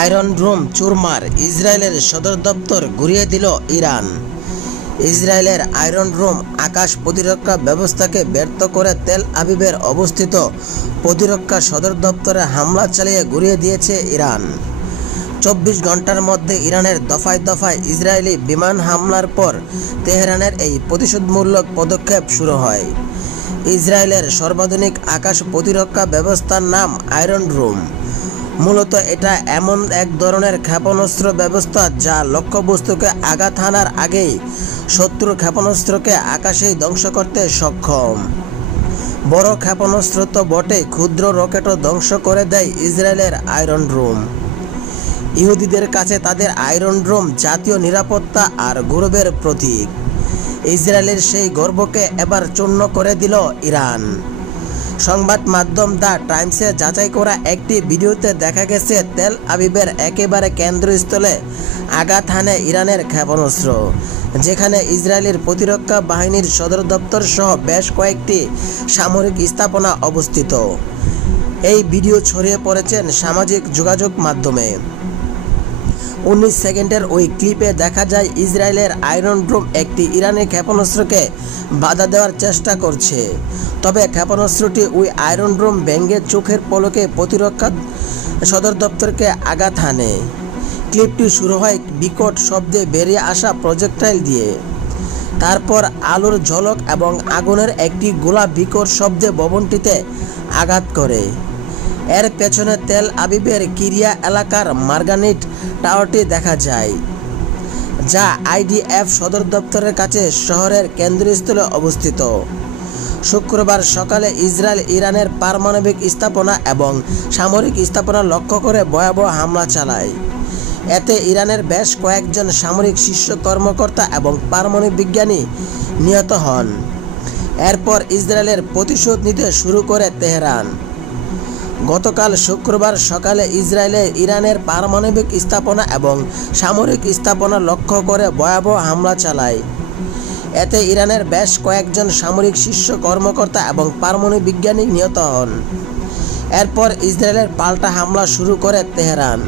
Iron ডোম চুরমার, ইসরায়েলের সদর দপ্তর ঘুরিয়ে দিল ইরান। ইসরায়েলের আয়রন ডোম আকাশ প্রতিরক্ষা ব্যবস্থাকে ব্যর্থ করে তেল আবিবের অবস্থিত প্রতিরক্ষা সদর দপ্তরে হামলা চালিয়ে ঘুরিয়ে দিয়েছে ইরান। 24 ঘন্টার মধ্যে ইরানের দফায় দফায় ইসরায়েলি বিমান হামলার পর তেহরানের এই প্রতিশোধমূলক পদক্ষেপ শুরু হয়। ইসরায়েলের সর্বাধুনিক আকাশ প্রতিরক্ষা ব্যবস্থার নাম আয়রন ডোম। মূলত এটা এমন এক ধরনের ক্ষেপণাস্ত্র ব্যবস্থা যা লক্ষ্যবস্তুকে আঘাত হানার আগেই শত্রু ক্ষেপণাস্ত্রকে আকাশেই ধ্বংস করতে সক্ষম। বড় ক্ষেপণাস্ত্র তো বটেই, ক্ষুদ্র রকেটও ধ্বংস করে দেয় ইসরায়েলের আয়রন ডোম। ইহুদিদের কাছে তাদের আয়রন ডোম জাতীয় নিরাপত্তা আর গৌরবের প্রতীক। ইসরায়েলের সেই গর্বকে এবার চূর্ণ করে দিল ইরান। সংবাদ মাধ্যম দ্য টাইমসে যাচাই করা একটি ভিডিওতে দেখা গেছে তেল আবিবের একেবারে কেন্দ্রস্থলে আঘাত হানে ইরানের ক্ষেপণাস্ত্র, যেখানে ইসরায়েলের প্রতিরক্ষা বাহিনীর সদর দপ্তর সহ বেশ কয়েকটি সামরিক স্থাপনা অবস্থিত। এই ভিডিও ছড়িয়ে পড়েছেন সামাজিক যোগাযোগ মাধ্যমে। 19 সেকেন্ডের ওই ক্লিপে দেখা যায় ইসরায়েলের আয়রন ডোম একটি ইরানি ক্ষেপণাস্ত্রকে বাধা দেওয়ার চেষ্টা করছে, তবে ক্ষেপণাস্ত্রটি ওই আয়রন ডোম ভেঙে চোখের পলকে প্রতিরক্ষা সদর দপ্তরকে আঘাত হানে। ক্লিপটি শুরু হয় বিকট শব্দে বেরিয়ে আসা প্রজেক্টাইল দিয়ে। তারপর আলোর ঝলক এবং আগুনের একটি গোলা বিকট শব্দে ভবনটিতে আঘাত করে। এর পেছনে তেল আবিবের কিরিয়া এলাকার মার্গানিট টাওয়ারটি দেখা যায়, যা আইডিএফ সদর দপ্তরের কাছে শহরের কেন্দ্রস্থলে অবস্থিত। শুক্রবার সকালে ইসরায়েল ইরানের পারমাণবিক স্থাপনা এবং সামরিক স্থাপনা লক্ষ্য করে ভয়াবহ হামলা চালায়। এতে ইরানের বেশ কয়েকজন সামরিক শীর্ষ কর্মকর্তা এবং পারমাণবিক বিজ্ঞানী নিহত হন। এরপর ইসরায়েলের প্রতিশোধ নিতে শুরু করে তেহরান। গতকাল শুক্রবার সকালে ইসরায়েলে ইরানের পারমাণবিক স্থাপনা এবং সামরিক স্থাপনা লক্ষ্য করে ভয়াবহ হামলা চালায়। এতে ইরানের বেশ কয়েকজন সামরিক শীর্ষ কর্মকর্তা এবং পারমাণবিক বিজ্ঞানী নিহত হন। এরপর ইসরায়েলের পাল্টা হামলা শুরু করে তেহরান।